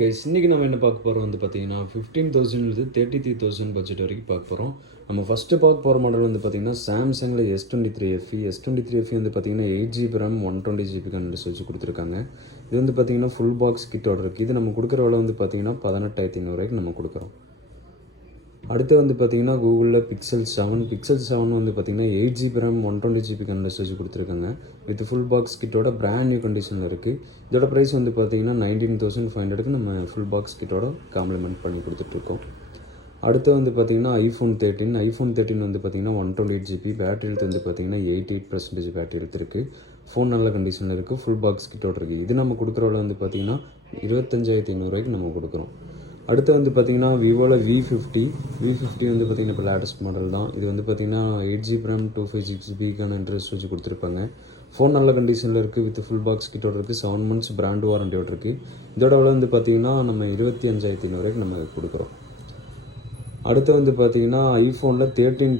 Guys இன்றைக்கி நம்ம என்ன பார்க்க போகிறோம் வந்து பார்த்தீங்கன்னா 15,000 33,000 பட்ஜெட் வரைக்கும் பார்க்க போகிறோம். நம்ம ஃபஸ்ட்டு பார்க்க போகிற மாடல் வந்து பார்த்தீங்கன்னா சாம்சங்கில் S23 FE. S23 FE வந்து பார்த்தீங்கன்னா 8GB RAM 120GB கண்டஸ் வச்சு கொடுத்துருக்காங்க. இது வந்து பார்த்தீங்கன்னா ஃபுல் பாக்ஸ் கிட்டோட இருக்குது. இது நம்ம கொடுக்குற விலை வந்து பார்த்தீங்கன்னா 18,500 நம்ம கொடுக்குறோம். அடுத்து வந்து பார்த்தீங்கன்னா கூகுளில் Pixel 7 வந்து பார்த்தீங்கன்னா 8GB RAM 120GB கண்டஸ் வச்சு கொடுத்துருக்காங்க. வித் ஃபுல் பாக்ஸ் கிட்டோட பிராண்ட் நியூ கண்டிஷனில் இருக்குது. இதோட ப்ரைஸ் வந்து பார்த்தீங்கன்னா 19,500 நம்ம ஃபுல் பாக்ஸ் கிட்டோட காம்ப்ளிமெண்ட் பண்ணி கொடுத்துட்ருக்கோம். அடுத்து வந்து பார்த்தீங்கன்னா ஐஃபோன் 13 வந்து பார்த்தீங்கன்னா 128GB பேட்டரி ஹெல்த் வந்து பார்த்தீங்கன்னா 88% பேட்டரி ஹெல்த் இருக்குது. ஃபோன் நல்ல கண்டிஷனில் இருக்குது. ஃபுல் பாக்ஸ் கிட்டோட இருக்குது. இது நம்ம கொடுக்குற விலை வந்து பார்த்தீங்கன்னா 25,500 நம்ம கொடுக்குறோம். அடுத்து வந்து பார்த்தீங்கன்னா விவோவில் V50 வந்து பார்த்தீங்கன்னா இப்போ லேட்டஸ்ட் மாடல் தான். இது வந்து பார்த்தீங்கன்னா 8GB RAM 256GB இன்ட்ரெஸ்ட் வச்சு கொடுத்துருப்பாங்க. ஃபோன் நல்ல கண்டிஷனில் இருக்குது. வித் ஃபுல் பாக்ஸ் கிட்டோட இருக்குது. 7 months பிராண்ட் வாரண்டியோட இருக்குது. இதோட விலை வந்து பார்த்தீங்கன்னா நம்ம 25,500 நம்ம கொடுக்குறோம். அடுத்து வந்து பார்த்தீங்கன்னா ஐஃபோனில் 13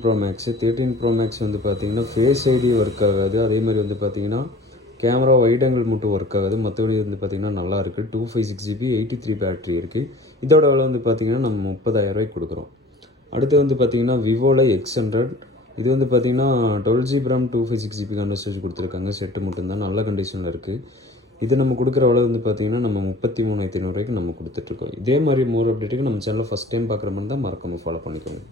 Pro Max வந்து பார்த்தீங்கன்னா ஃபேஸ் ஐடி ஒர்க் ஆகாது. அதே மாதிரி வந்து பார்த்தீங்கன்னா கேமரா வைட் ஆங்கிள் மட்டும் ஒர்க் ஆகுது. மற்றபடி வந்து பார்த்தீங்கன்னா நல்லா இருக்குது. 256GB 83 பேட்டரி இருக்குது. இதோட விலை வந்து பார்த்தீங்கன்னா நம்ம 30,000 கொடுக்குறோம். அடுத்து வந்து பார்த்தீங்கன்னா விவோவில் X100. இது வந்து பார்த்தீங்கன்னா 12GB RAM 256GB கண்டஸ் வச்சு கொடுத்துருக்காங்க. செட்டு மட்டும்தான் நல்ல கண்டிஷனில் இருக்குது. இது நம்ம கொடுக்குற விலை வந்து பார்த்தீங்கன்னா நம்ம 33,500 நம்ம கொடுத்துட்ருக்கோம். இதே மாதிரி மோர் அப்டேட்டுக்கு நம்ம சேனலில் ஃபஸ்ட் டைம் பார்க்குற மாதிரி தான் மறக்காமல் ஃபாலோ பண்ணிக்கோங்க.